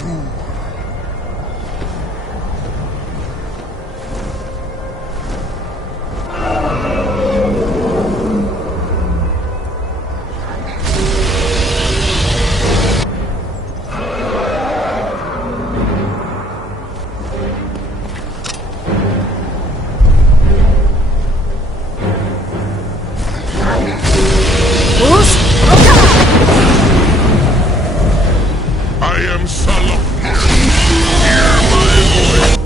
soon. I am Salon. Hear my voice.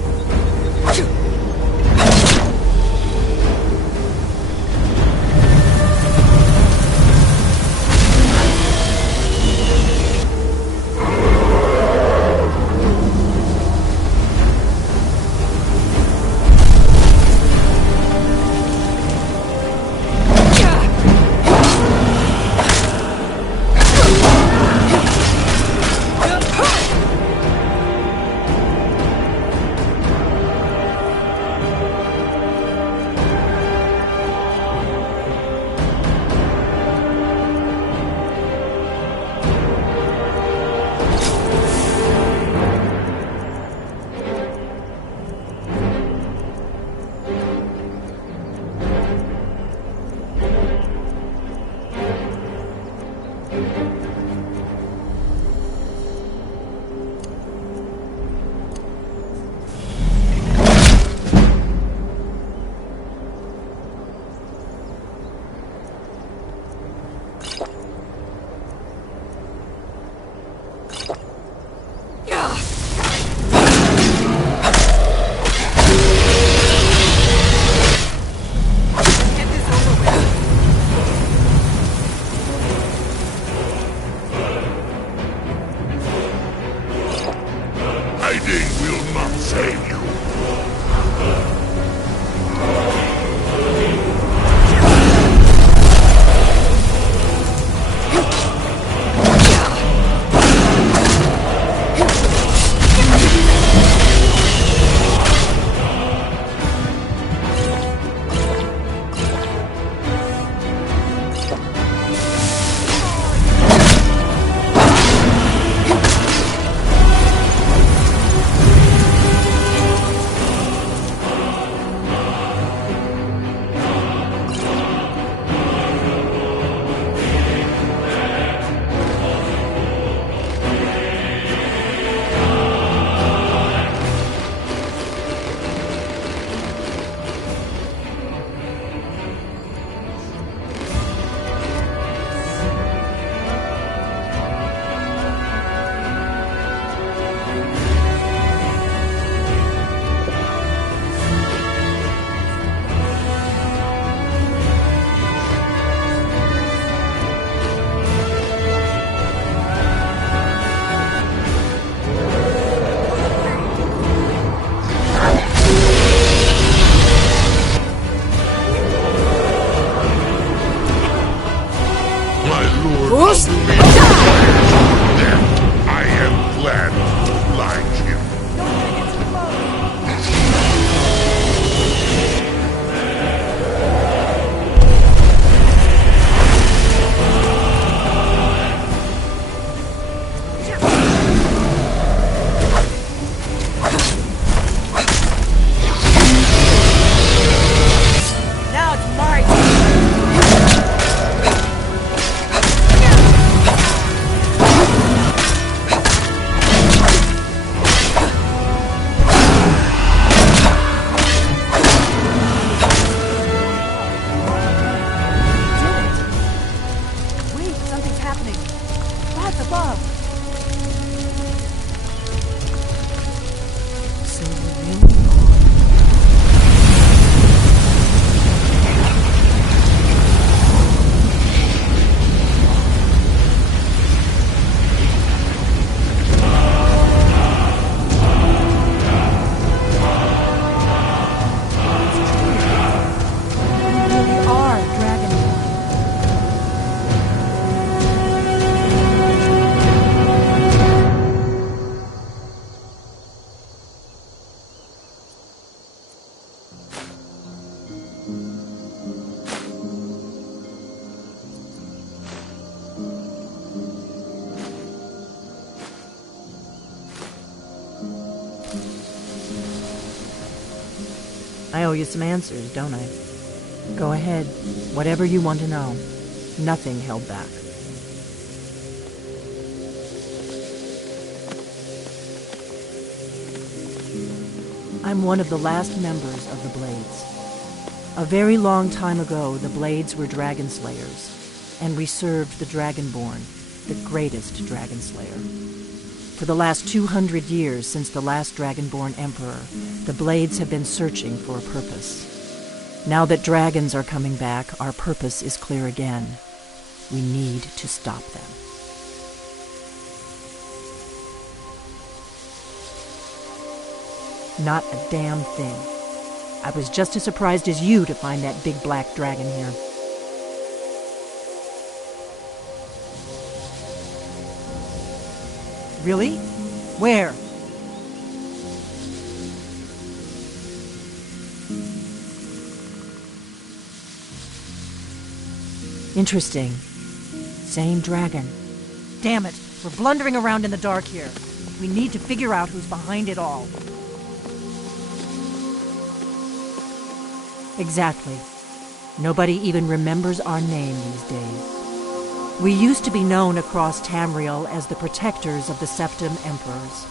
Hiding will not save you. I owe you some answers, don't I? Go ahead. Whatever you want to know. Nothing held back. I'm one of the last members of the Blades. A very long time ago, the Blades were dragon slayers, and we served the Dragonborn, the greatest dragon slayer. For the last 200 years since the last Dragonborn Emperor, the Blades have been searching for a purpose. Now that dragons are coming back, our purpose is clear again. We need to stop them. Not a damn thing. I was just as surprised as you to find that big black dragon here. Really? Where? Interesting. Same dragon. Damn it! We're blundering around in the dark here. We need to figure out who's behind it all. Exactly. Nobody even remembers our name these days. We used to be known across Tamriel as the protectors of the Septim Emperors.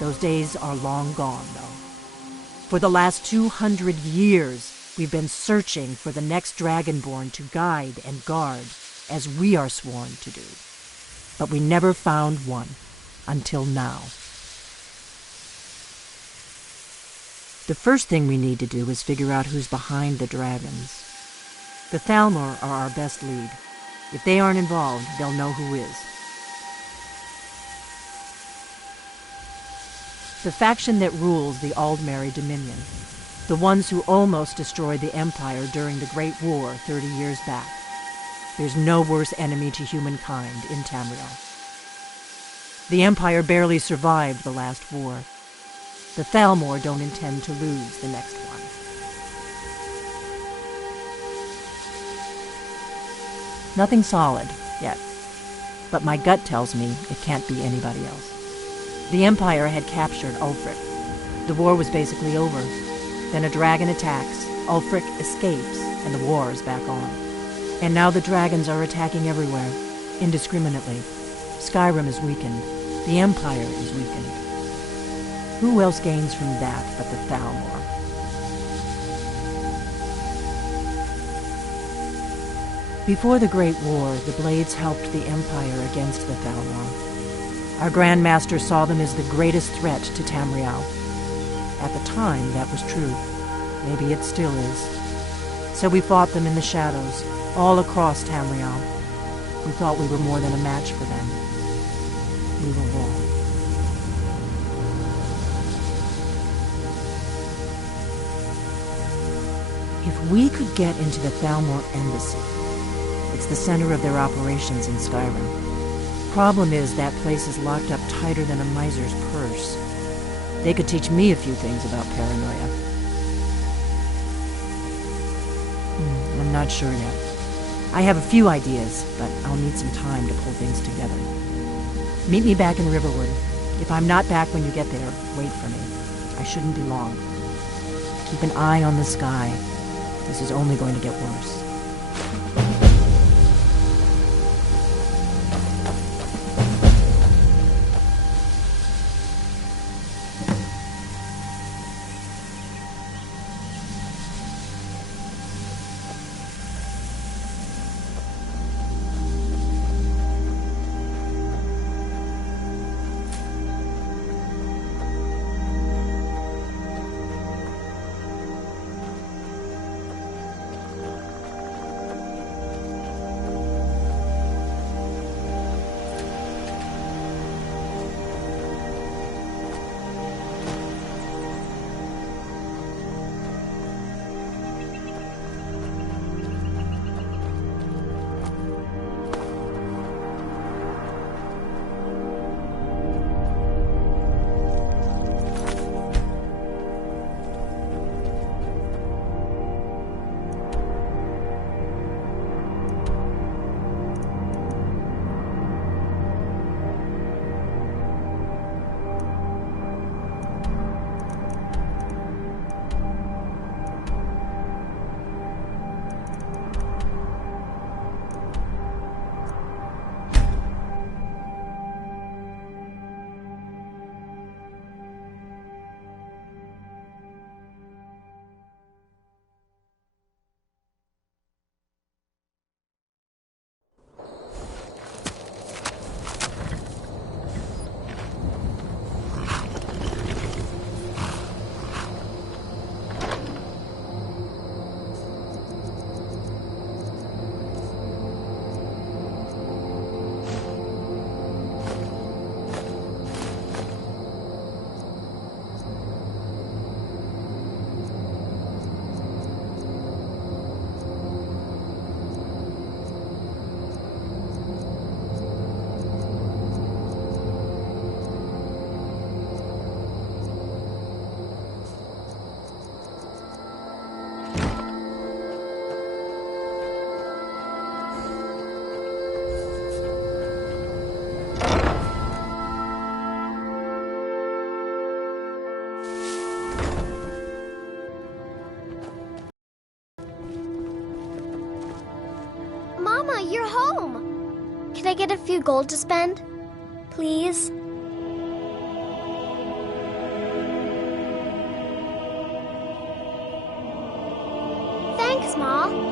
Those days are long gone, though. For the last 200 years, we've been searching for the next Dragonborn to guide and guard, as we are sworn to do. But we never found one, until now. The first thing we need to do is figure out who's behind the dragons. The Thalmor are our best lead. If they aren't involved, they'll know who is. The faction that rules the Aldmeri Dominion. The ones who almost destroyed the Empire during the Great War 30 years back. There's no worse enemy to humankind in Tamriel. The Empire barely survived the last war. The Thalmor don't intend to lose the next one. Nothing solid, yet. But my gut tells me it can't be anybody else. The Empire had captured Ulfric. The war was basically over. Then a dragon attacks, Ulfric escapes, and the war is back on. And now the dragons are attacking everywhere, indiscriminately. Skyrim is weakened. The Empire is weakened. Who else gains from that but the Thalmor? Before the Great War, the Blades helped the Empire against the Thalmor. Our Grand Master saw them as the greatest threat to Tamriel. At the time, that was true. Maybe it still is. So we fought them in the shadows, all across Tamriel. We thought we were more than a match for them. We were wrong. If we could get into the Thalmor Embassy, it's the center of their operations in Skyrim. Problem is, that place is locked up tighter than a miser's purse. They could teach me a few things about paranoia. I'm not sure yet. I have a few ideas, but I'll need some time to pull things together. Meet me back in Riverwood. If I'm not back when you get there, wait for me. I shouldn't be long. Keep an eye on the sky. This is only going to get worse. I get a few gold to spend? Please? Thanks, Ma.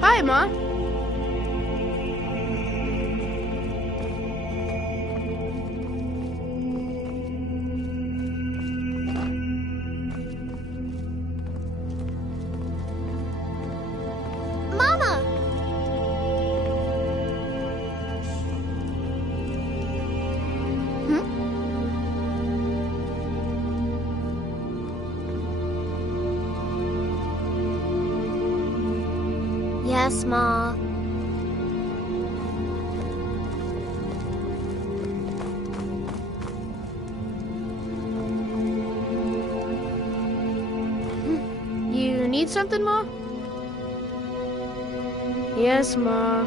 Hi, Ma. Mama! Yes, Ma. You need something, Ma? Yes, Ma.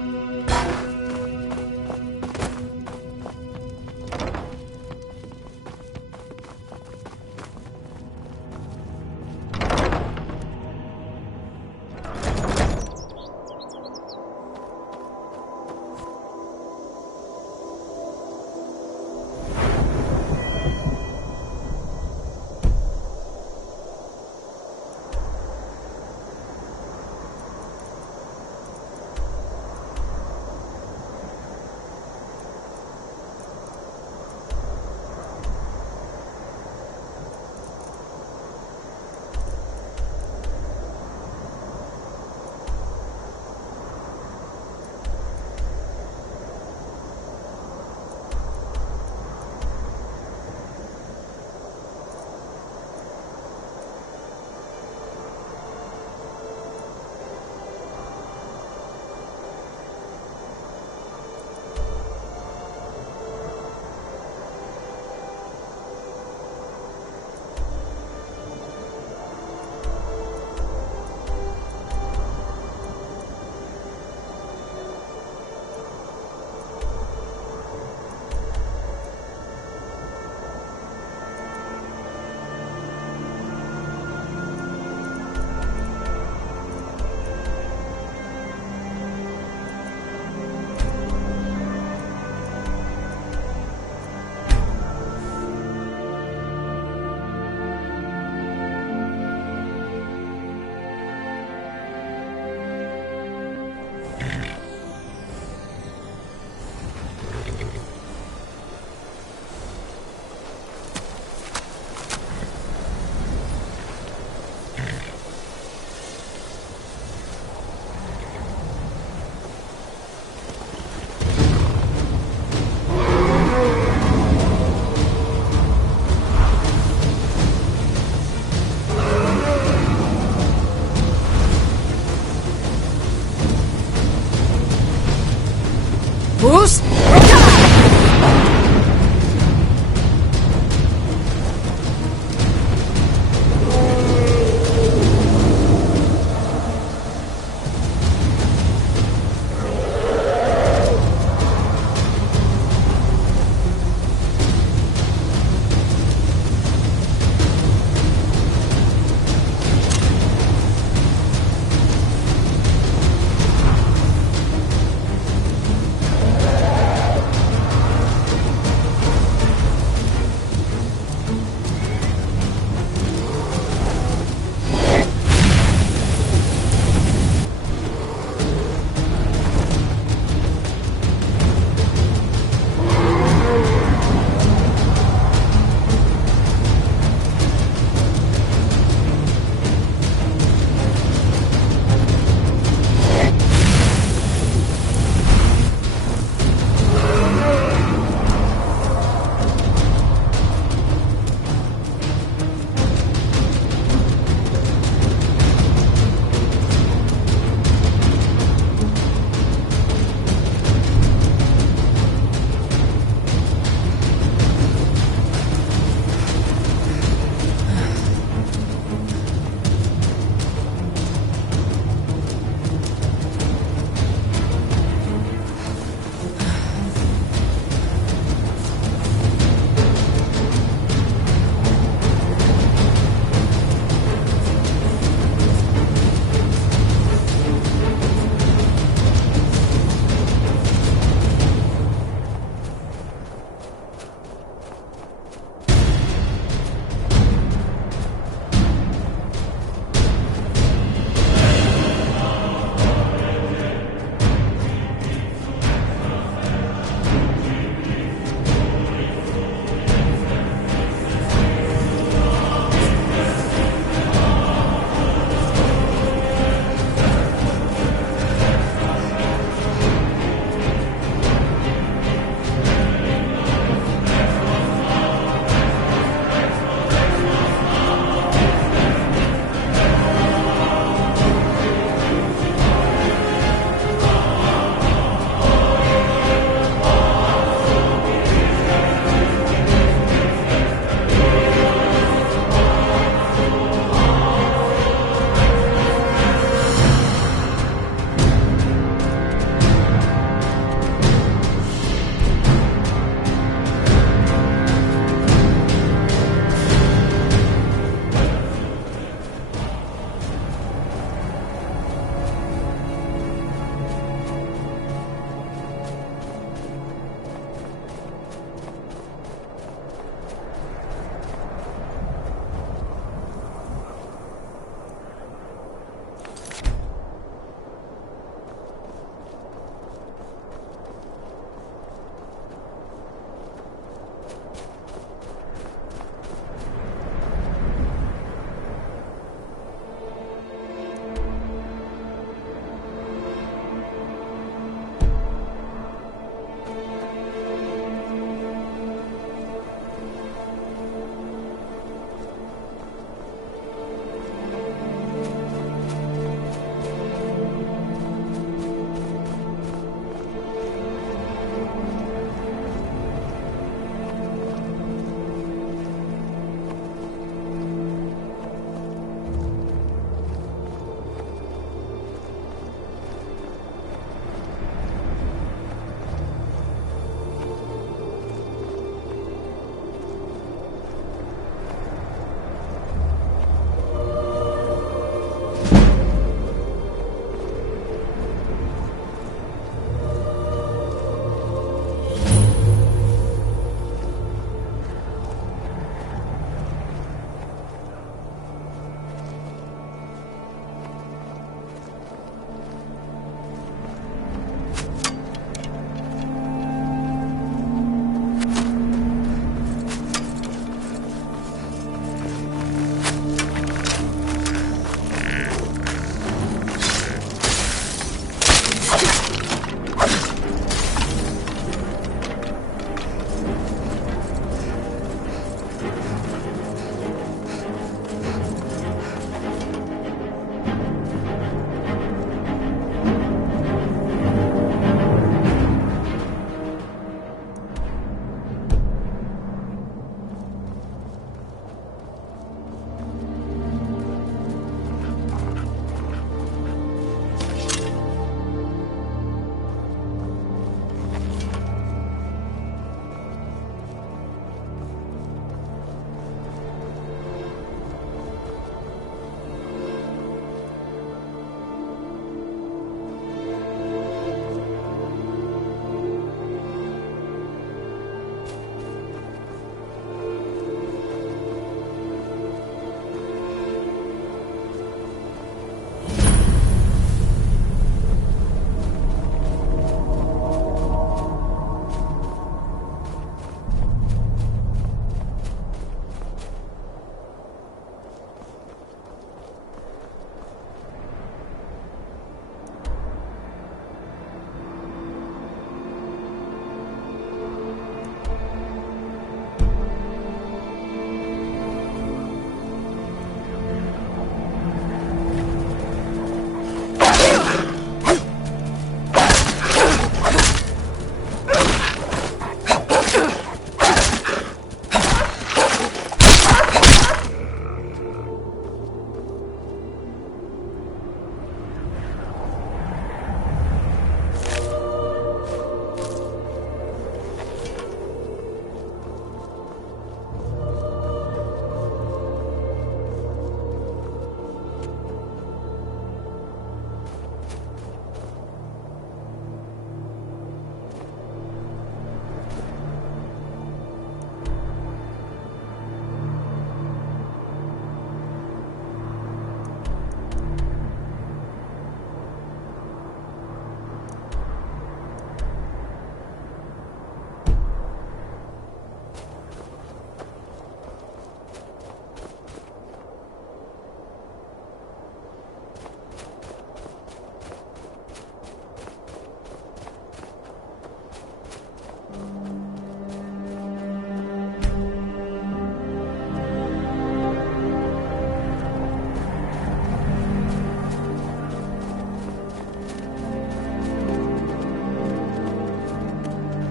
Bruce?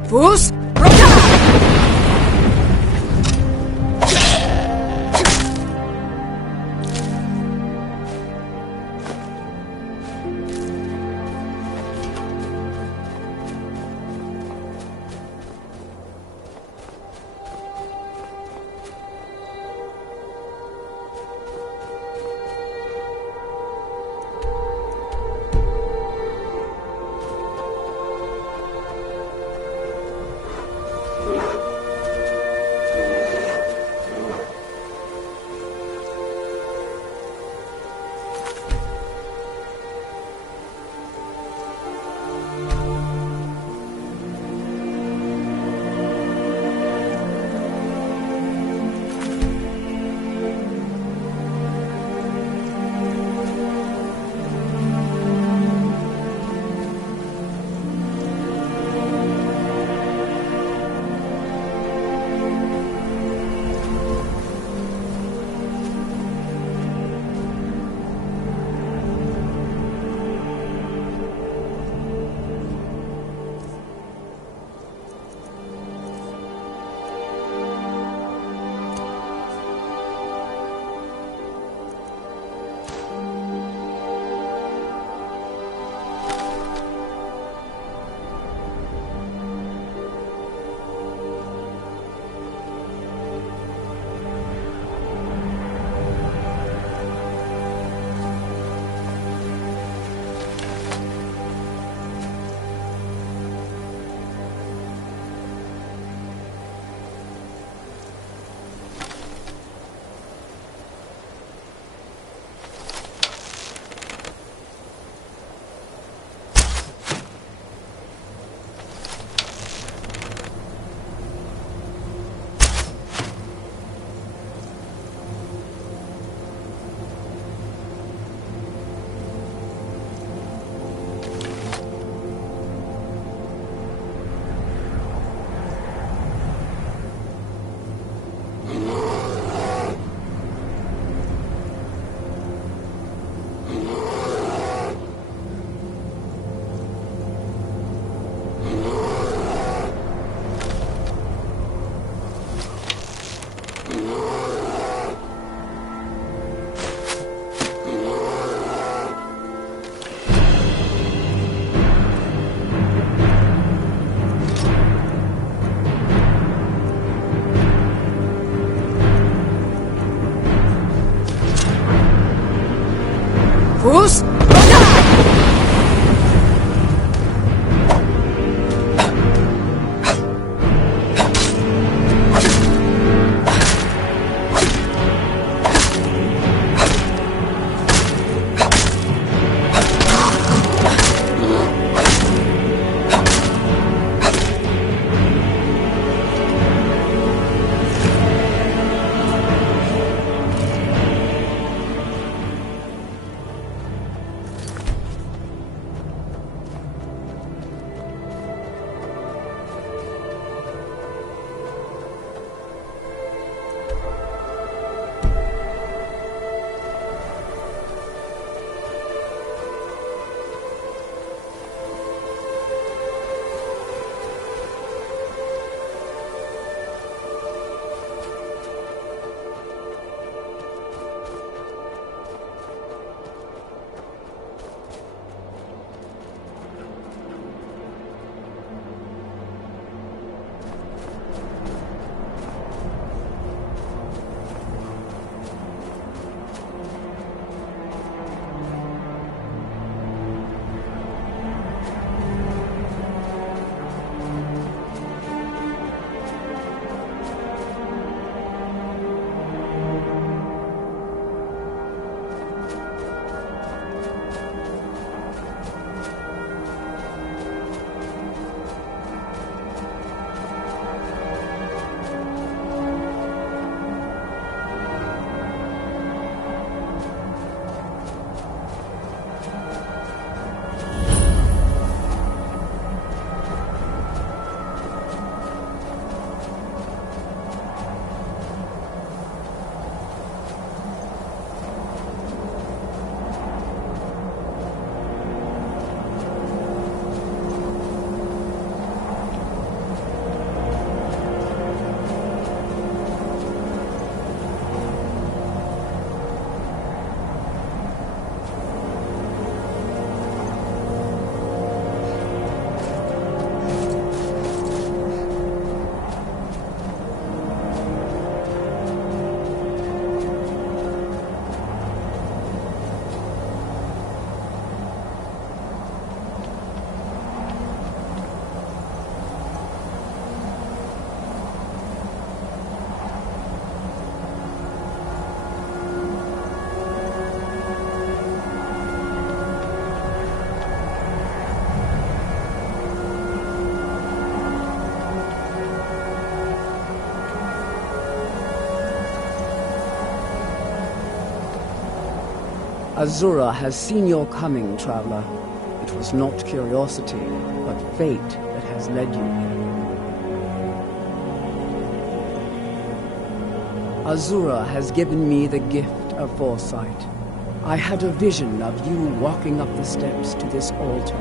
Fus Rota! Azura has seen your coming, traveler. It was not curiosity, but fate that has led you here. Azura has given me the gift of foresight. I had a vision of you walking up the steps to this altar,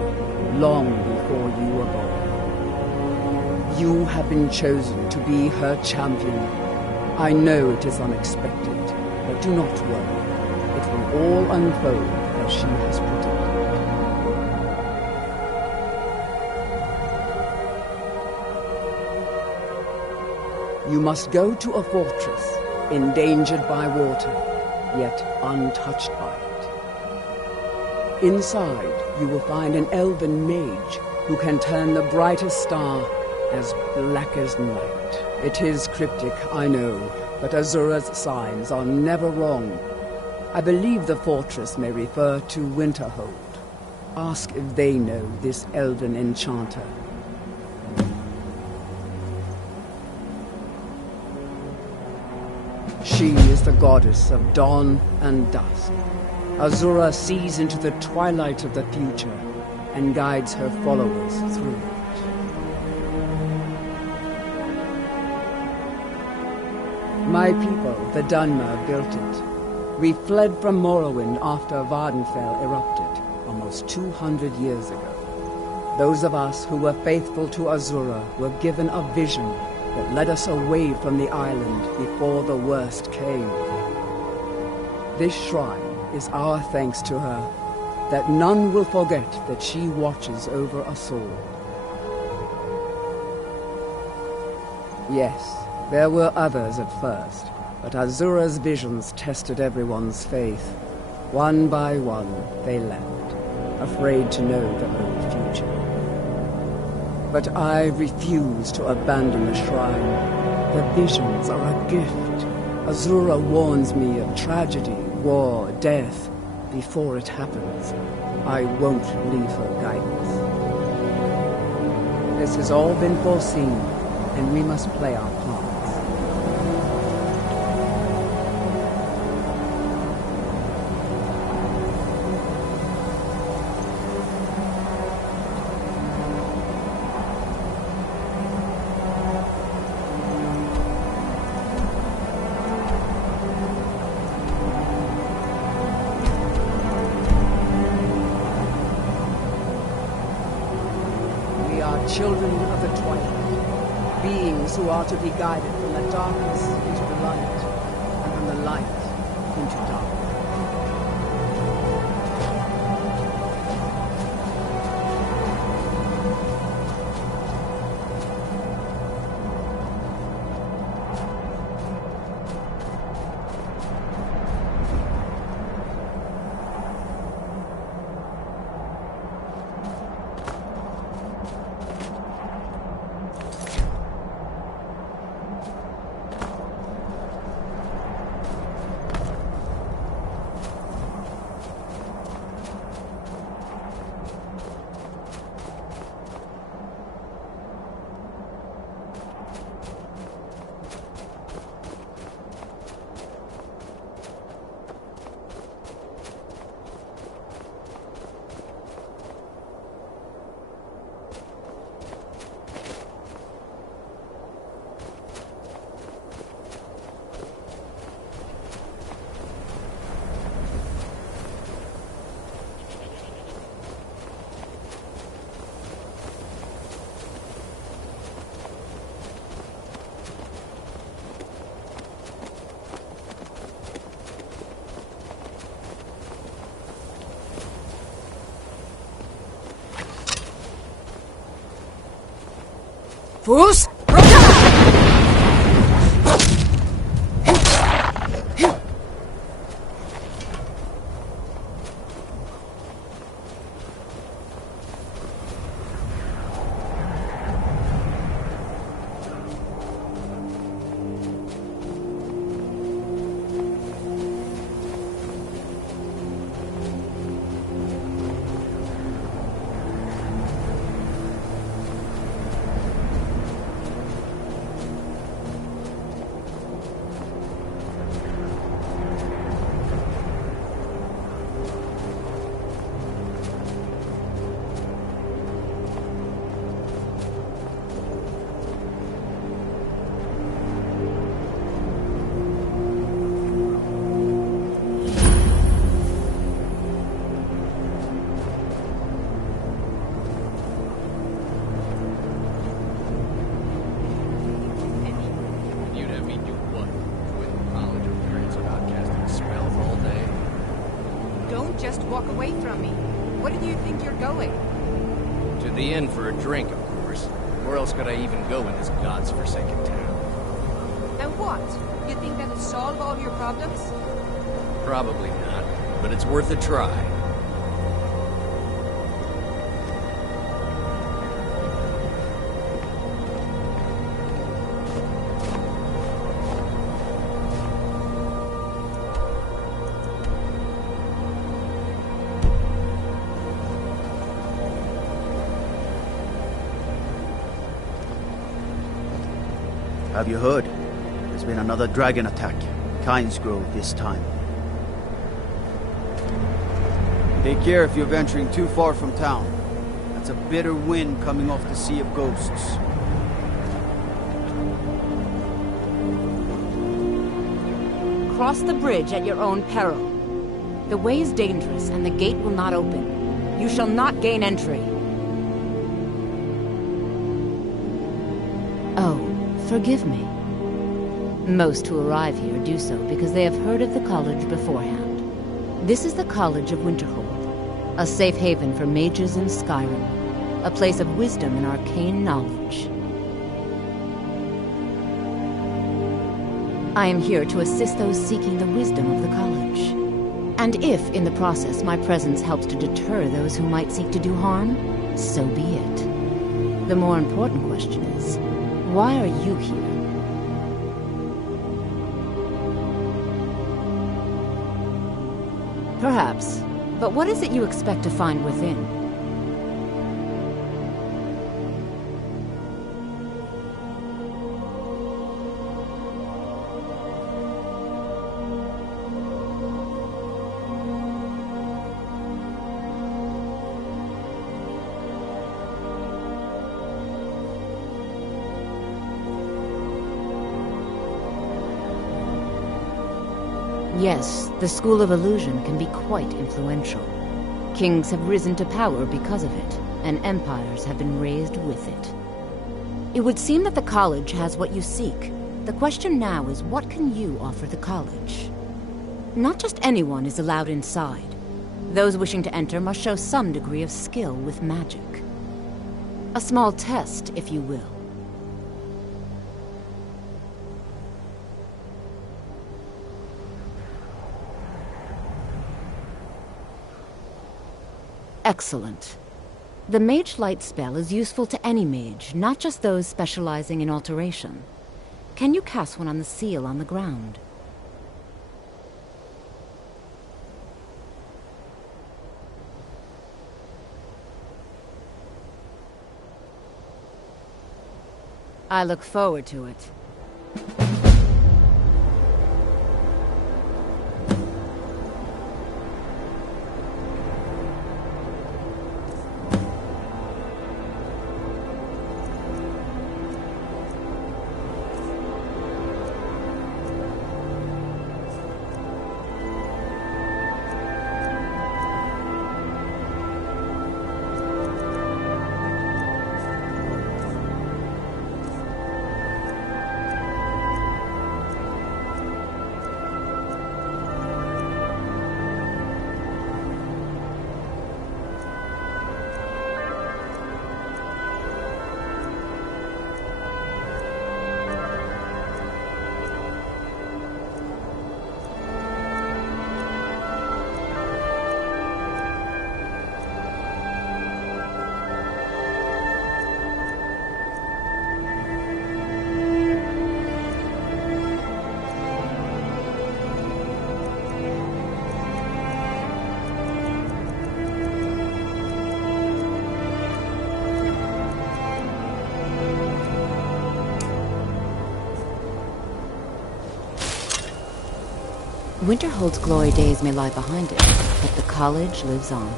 long before you were born. You have been chosen to be her champion. I know it is unexpected, but do not worry. It will all unfold as she has predicted. You must go to a fortress, endangered by water, yet untouched by it. Inside, you will find an elven mage who can turn the brightest star as black as night. It is cryptic, I know, but Azura's signs are never wrong. I believe the fortress may refer to Winterhold. Ask if they know this elven enchanter. She is the goddess of dawn and dusk. Azura sees into the twilight of the future and guides her followers through it. My people, the Dunmer, built it. We fled from Morrowind after Vardenfell erupted, almost 200 years ago. Those of us who were faithful to Azura were given a vision that led us away from the island before the worst came. This shrine is our thanks to her, that none will forget that she watches over us all. Yes, there were others at first, but Azura's visions tested everyone's faith. One by one, they left, afraid to know the old future. But I refuse to abandon the shrine. The visions are a gift. Azura warns me of tragedy, war, death. Before it happens, I won't leave her guidance. This has all been foreseen, and we must play our parts. Children of the twilight, beings who are to be guided from the darkness into the light, and from the light into darkness. Fus! The inn for a drink, of course. Where else could I even go in this god's forsaken town? And what? You think that'll solve all your problems? Probably not, but it's worth a try. Have you heard? There's been another dragon attack. Kynes Grove this time. Take care if you're venturing too far from town. That's a bitter wind coming off the Sea of Ghosts. Cross the bridge at your own peril. The way is dangerous and the gate will not open. You shall not gain entry. Oh, forgive me. Most who arrive here do so because they have heard of the college beforehand. This is the College of Winterhold, a safe haven for mages in Skyrim, a place of wisdom and arcane knowledge. I am here to assist those seeking the wisdom of the college. And if, in the process, my presence helps to deter those who might seek to do harm, so be it. The more important question is, why are you here? Perhaps, but what is it you expect to find within? Yes, the School of Illusion can be quite influential. Kings have risen to power because of it, and empires have been raised with it. It would seem that the college has what you seek. The question now is, what can you offer the college? Not just anyone is allowed inside. Those wishing to enter must show some degree of skill with magic. A small test, if you will. Excellent. The Mage Light spell is useful to any mage, not just those specializing in alteration. Can you cast one on the seal on the ground? I look forward to it. Winterhold's glory days may lie behind it, but the college lives on.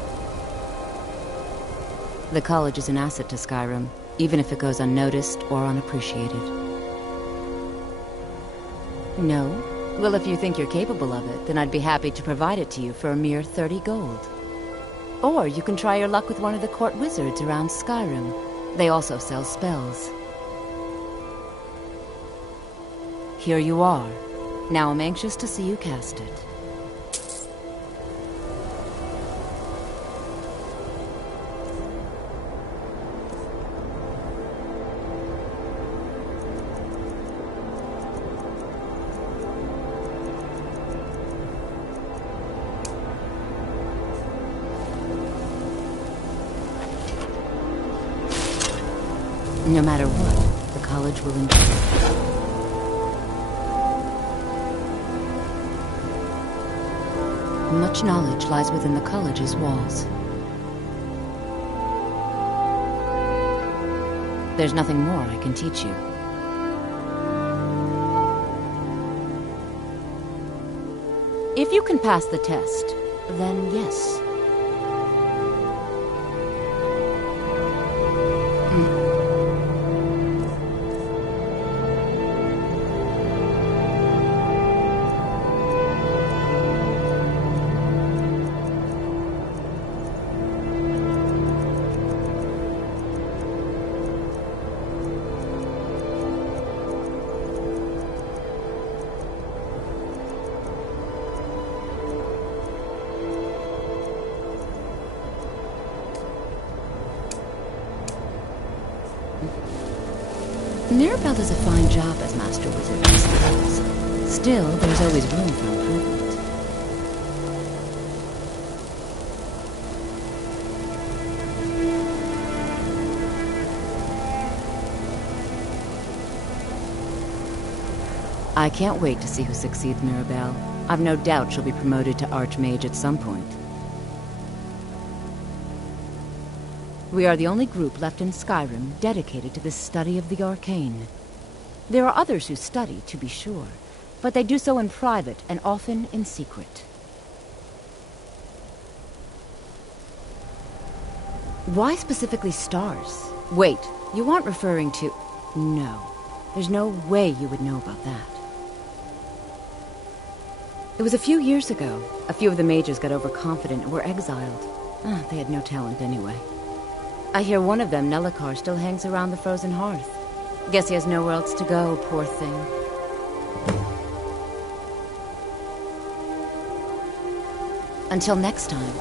The college is an asset to Skyrim, even if it goes unnoticed or unappreciated. No? Well, if you think you're capable of it, then I'd be happy to provide it to you for a mere 30 gold. Or you can try your luck with one of the court wizards around Skyrim. They also sell spells. Here you are. Now I'm anxious to see you cast it. No matter what, the college will ensure. Much knowledge lies within the college's walls. There's nothing more I can teach you. If you can pass the test, then yes. Mirabelle does a fine job as Master Wizard, I suppose. Still, there's always room for improvement. I can't wait to see who succeeds Mirabelle. I've no doubt she'll be promoted to Archmage at some point. We are the only group left in Skyrim dedicated to the study of the arcane. There are others who study, to be sure, but they do so in private and often in secret. Why specifically stars? Wait, you aren't referring to... No, there's no way you would know about that. It was a few years ago. A few of the mages got overconfident and were exiled. They had no talent anyway. I hear one of them, Nellikar, still hangs around the frozen hearth. Guess he has nowhere else to go, poor thing. Until next time.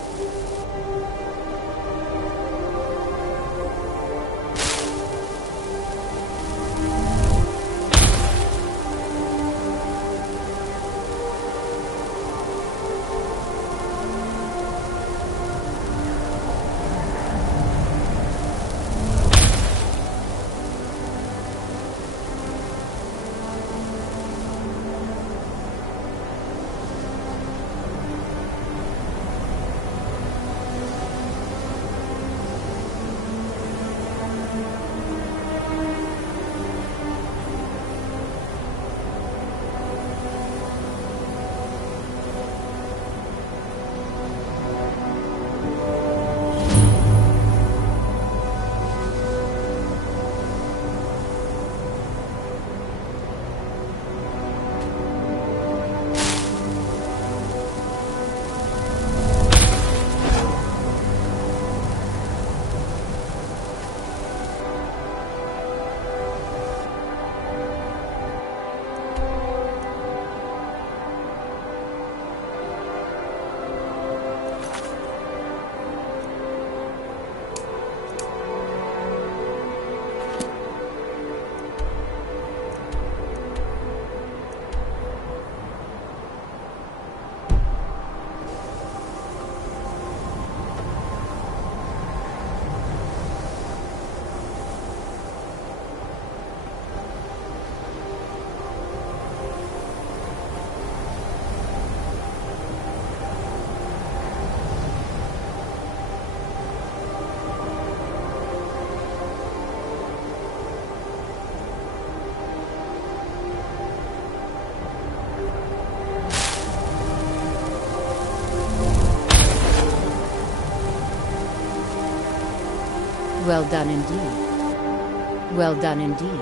Well done indeed. Well done indeed.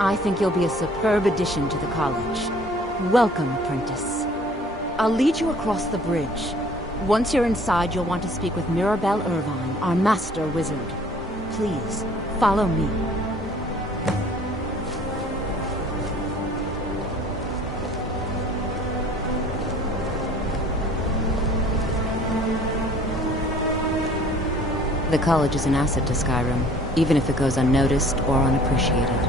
I think you'll be a superb addition to the college. Welcome, apprentice. I'll lead you across the bridge. Once you're inside, you'll want to speak with Mirabelle Irvine, our master wizard. Please, follow me. The college is an asset to Skyrim, even if it goes unnoticed or unappreciated.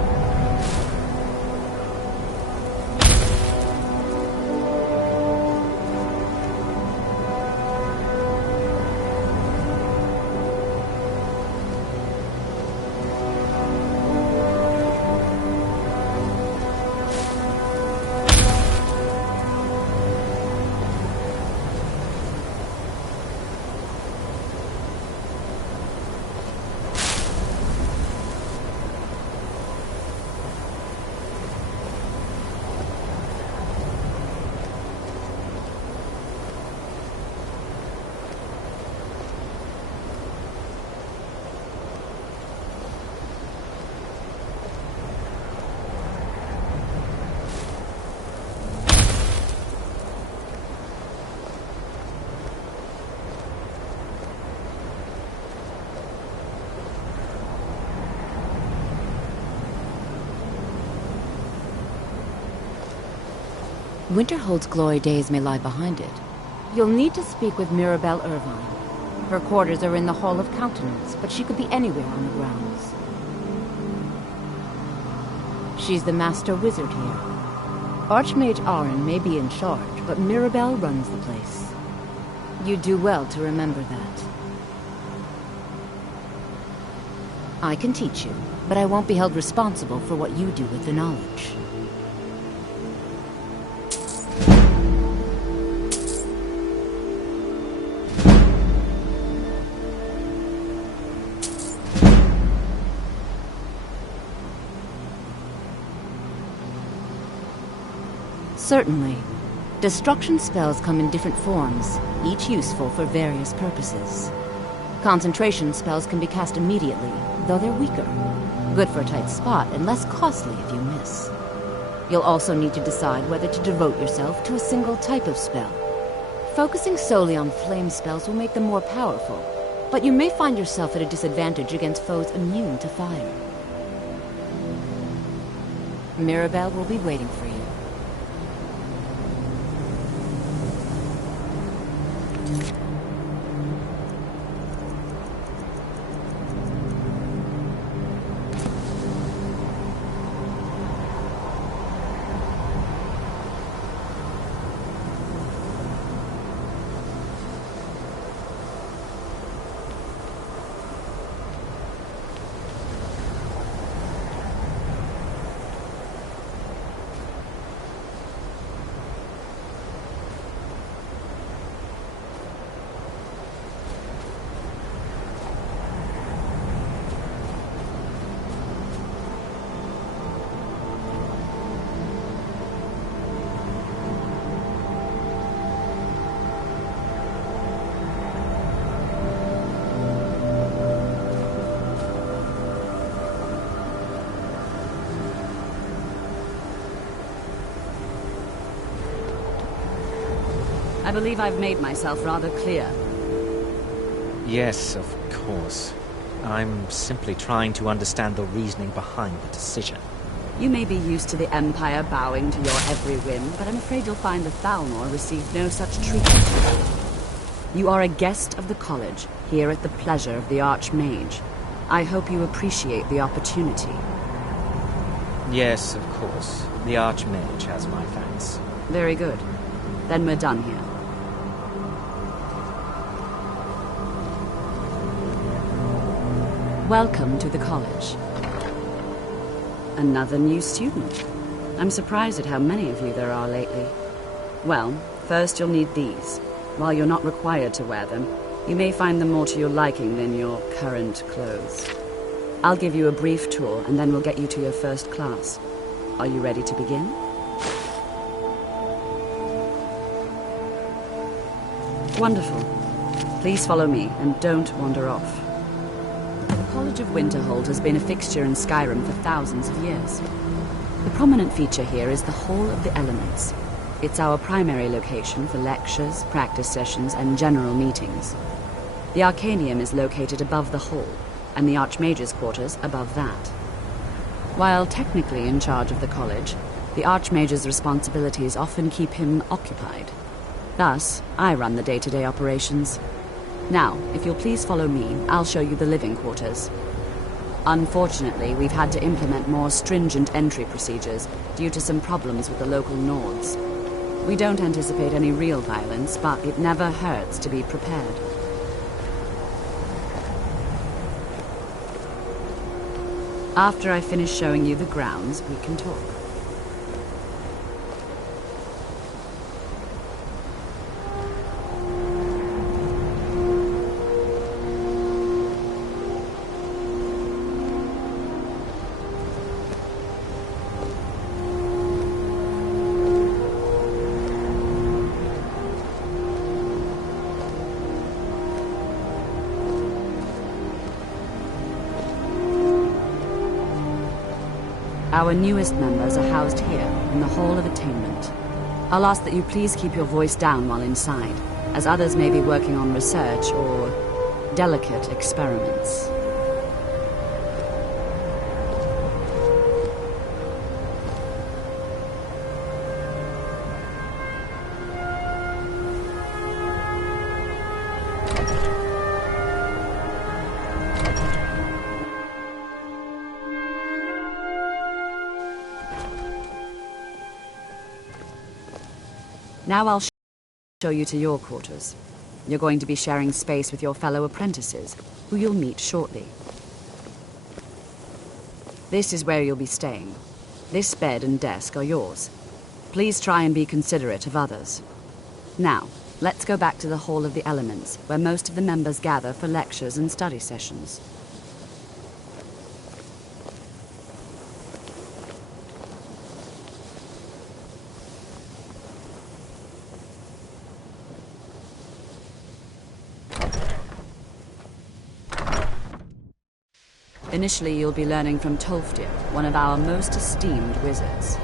Winterhold's glory days may lie behind it. You'll need to speak with Mirabelle Irvine. Her quarters are in the Hall of Countenance, but she could be anywhere on the grounds. She's the master wizard here. Archmage Aaron may be in charge, but Mirabelle runs the place. You do well to remember that. I can teach you, but I won't be held responsible for what you do with the knowledge. Certainly. Destruction spells come in different forms, each useful for various purposes. Concentration spells can be cast immediately, though they're weaker. Good for a tight spot and less costly if you miss. You'll also need to decide whether to devote yourself to a single type of spell. Focusing solely on flame spells will make them more powerful, but you may find yourself at a disadvantage against foes immune to fire. Mirabelle will be waiting for you. I believe I've made myself rather clear. Yes, of course. I'm simply trying to understand the reasoning behind the decision. You may be used to the Empire bowing to your every whim, but I'm afraid you'll find the Thalmor received no such treatment. You are a guest of the college, here at the pleasure of the Archmage. I hope you appreciate the opportunity. Yes, of course. The Archmage has my thanks. Very good. Then we're done here. Welcome to the college. Another new student. I'm surprised at how many of you there are lately. Well, first you'll need these. While you're not required to wear them, you may find them more to your liking than your current clothes. I'll give you a brief tour, and then we'll get you to your first class. Are you ready to begin? Wonderful. Please follow me, and don't wander off. The College of Winterhold has been a fixture in Skyrim for thousands of years. The prominent feature here is the Hall of the Elements. It's our primary location for lectures, practice sessions, and general meetings. The Arcanium is located above the hall, and the Archmage's quarters above that. While technically in charge of the college, the Archmage's responsibilities often keep him occupied. Thus, I run the day-to-day operations. Now, if you'll please follow me, I'll show you the living quarters. Unfortunately, we've had to implement more stringent entry procedures due to some problems with the local Nords. We don't anticipate any real violence, but it never hurts to be prepared. After I finish showing you the grounds, we can talk. Our newest members are housed here, in the Hall of Attainment. I'll ask that you please keep your voice down while inside, as others may be working on research or delicate experiments. Now I'll show you to your quarters. You're going to be sharing space with your fellow apprentices, who you'll meet shortly. This is where you'll be staying. This bed and desk are yours. Please try and be considerate of others. Now, let's go back to the Hall of the Elements, where most of the members gather for lectures and study sessions. Initially, you'll be learning from Tolfdir, one of our most esteemed wizards.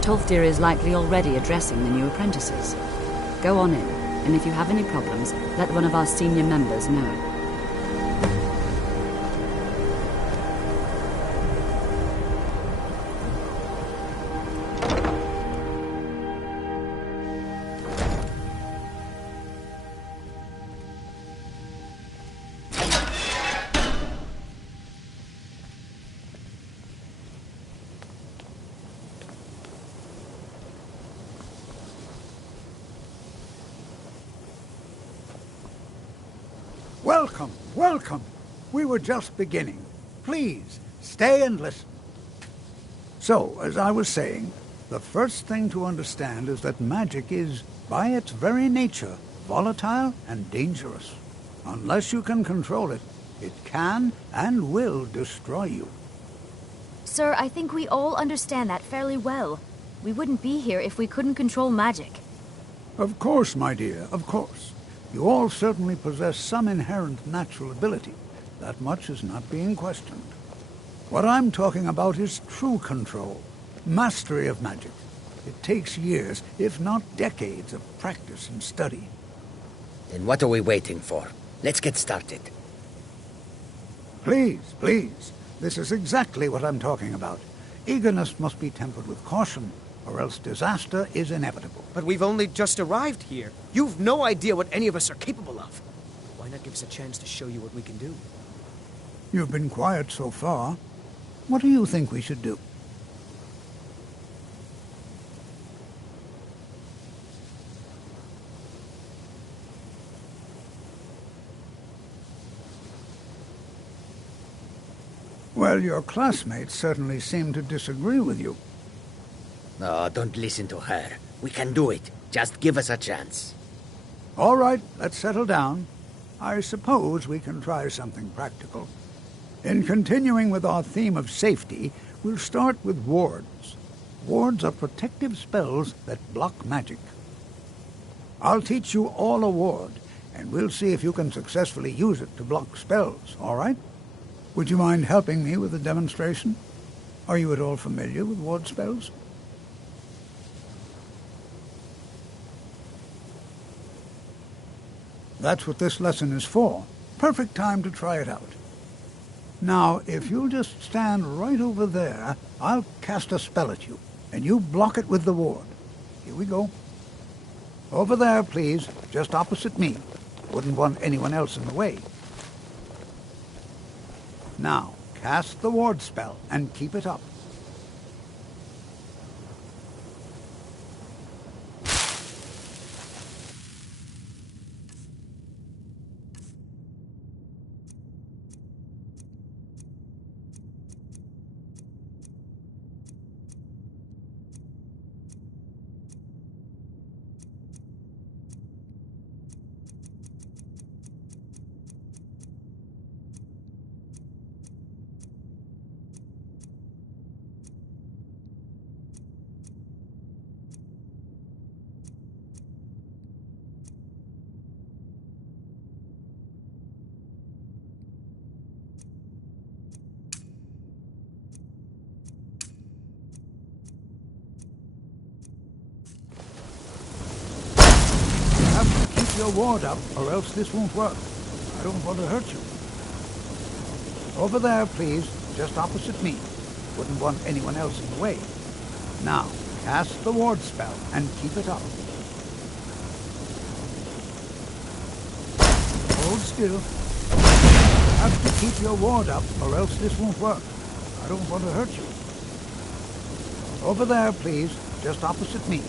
Tolfdir is likely already addressing the new apprentices. Go on in, and if you have any problems, let one of our senior members know. Welcome, welcome. We were just beginning. Please, stay and listen. So, as I was saying, the first thing to understand is that magic is, by its very nature, volatile and dangerous. Unless you can control it, it can and will destroy you. Sir, I think we all understand that fairly well. We wouldn't be here if we couldn't control magic. Of course, my dear, of course. You all certainly possess some inherent natural ability. That much is not being questioned. What I'm talking about is true control, mastery of magic. It takes years, if not decades, of practice and study. Then what are we waiting for? Let's get started. Please, please. This is exactly what I'm talking about. Eagerness must be tempered with caution, or else disaster is inevitable. But we've only just arrived here. You've no idea what any of us are capable of. Why not give us a chance to show you what we can do? You've been quiet so far. What do you think we should do? Well, your classmates certainly seem to disagree with you. No, don't listen to her. We can do it. Just give us a chance. All right, let's settle down. I suppose we can try something practical. In continuing with our theme of safety, we'll start with wards. Wards are protective spells that block magic. I'll teach you all a ward, and we'll see if you can successfully use it to block spells, all right? Would you mind helping me with the demonstration? Are you at all familiar with ward spells? That's what this lesson is for. Perfect time to try it out. Now, if you'll just stand right over there, I'll cast a spell at you, and you block it with the ward. Here we go. Over there, please, just opposite me. Wouldn't want anyone else in the way. Now, cast the ward spell, and keep it up. your ward up, or else this won't work. I don't want to hurt you. Over there, please, just opposite me. Wouldn't want anyone else in the way. Now, cast the ward spell and keep it up. Hold still. You have to keep your ward up, or else this won't work. I don't want to hurt you. Over there, please, just opposite me.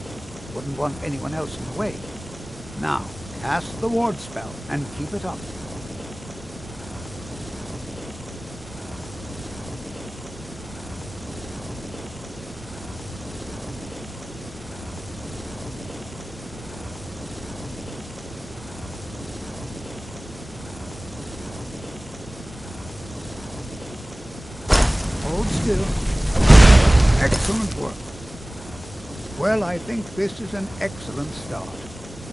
Wouldn't want anyone else in the way. Now, cast the ward spell and keep it up. Hold still. Excellent work. Well, I think this is an excellent start.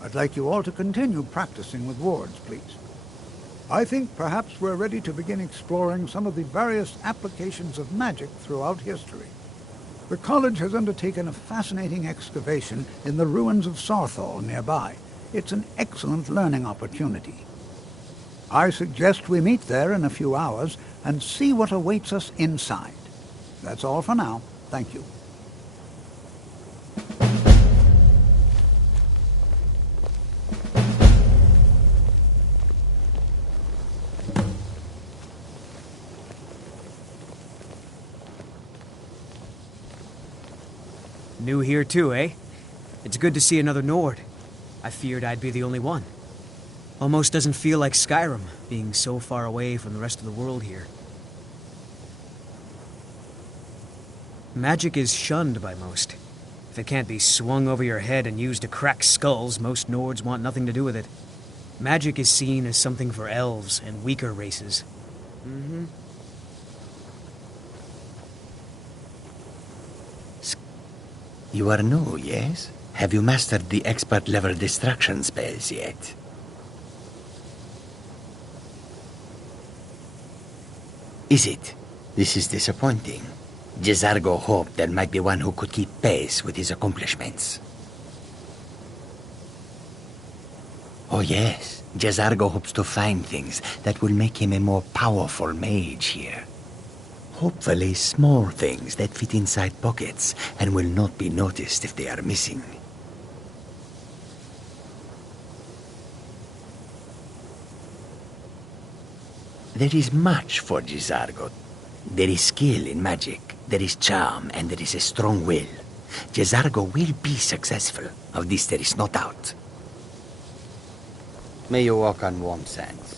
I'd like you all to continue practicing with wards, please. I think perhaps we're ready to begin exploring some of the various applications of magic throughout history. The college has undertaken a fascinating excavation in the ruins of Sarthal nearby. It's an excellent learning opportunity. I suggest we meet there in a few hours and see what awaits us inside. That's all for now. Thank you. New here too, eh? It's good to see another Nord. I feared I'd be the only one. Almost doesn't feel like Skyrim, being so far away from the rest of the world here. Magic is shunned by most. If it can't be swung over your head and used to crack skulls, most Nords want nothing to do with it. Magic is seen as something for elves and weaker races. You are new, yes? Have you mastered the expert-level distraction spells yet? Is it? This is disappointing. Jezargo hoped there might be one who could keep pace with his accomplishments. Oh yes, Jezargo hopes to find things that will make him a more powerful mage here. Hopefully small things that fit inside pockets and will not be noticed if they are missing. There is much for Jezargo. There is skill in magic, there is charm, and there is a strong will. Jezargo will be successful. Of this there is no doubt. May you walk on warm sands.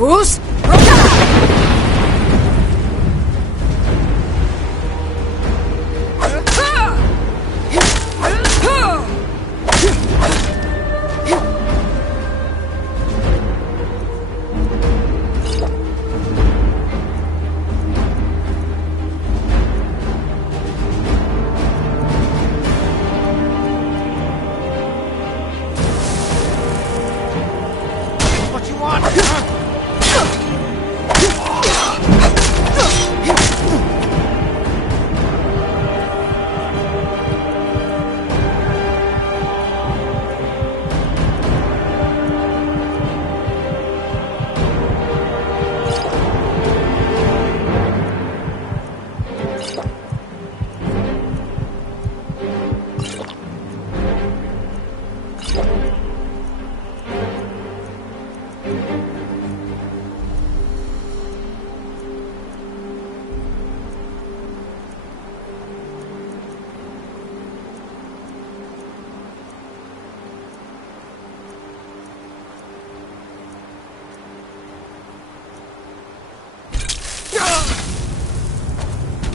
Fools! What you want?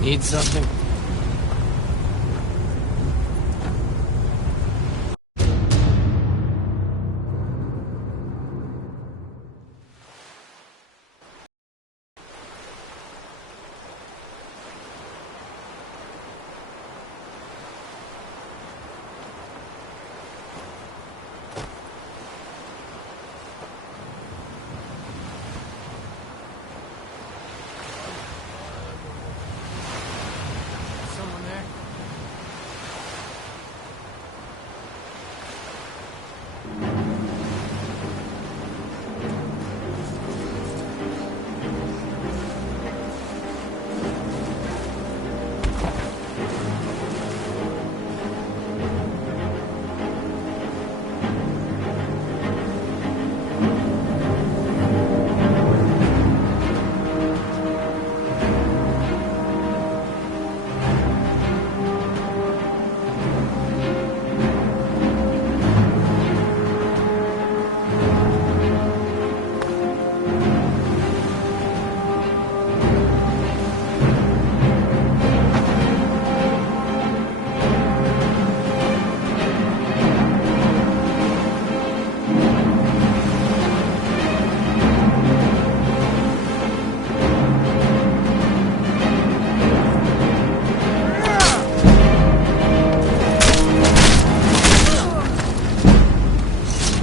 Need something? Someone there?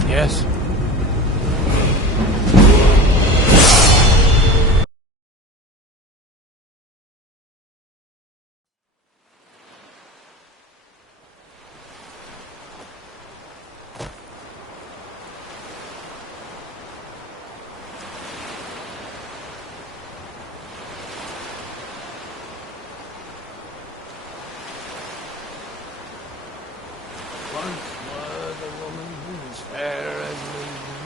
Yes. Once was a woman who was fair as maiden.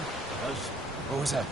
What was that?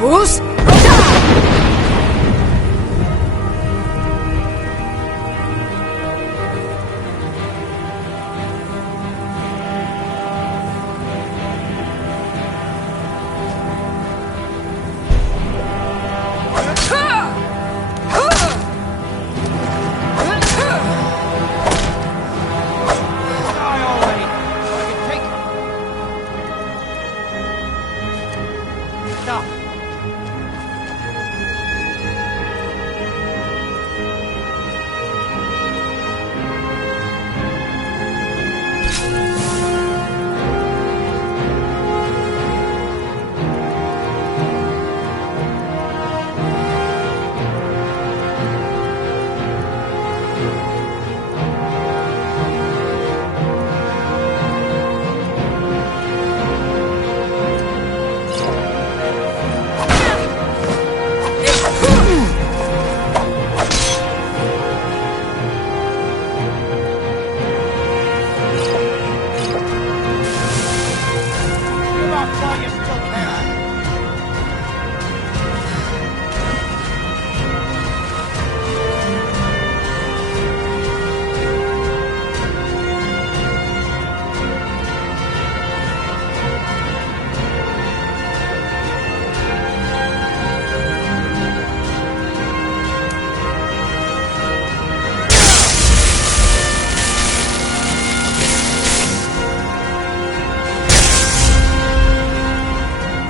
Bruce?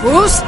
Bruce?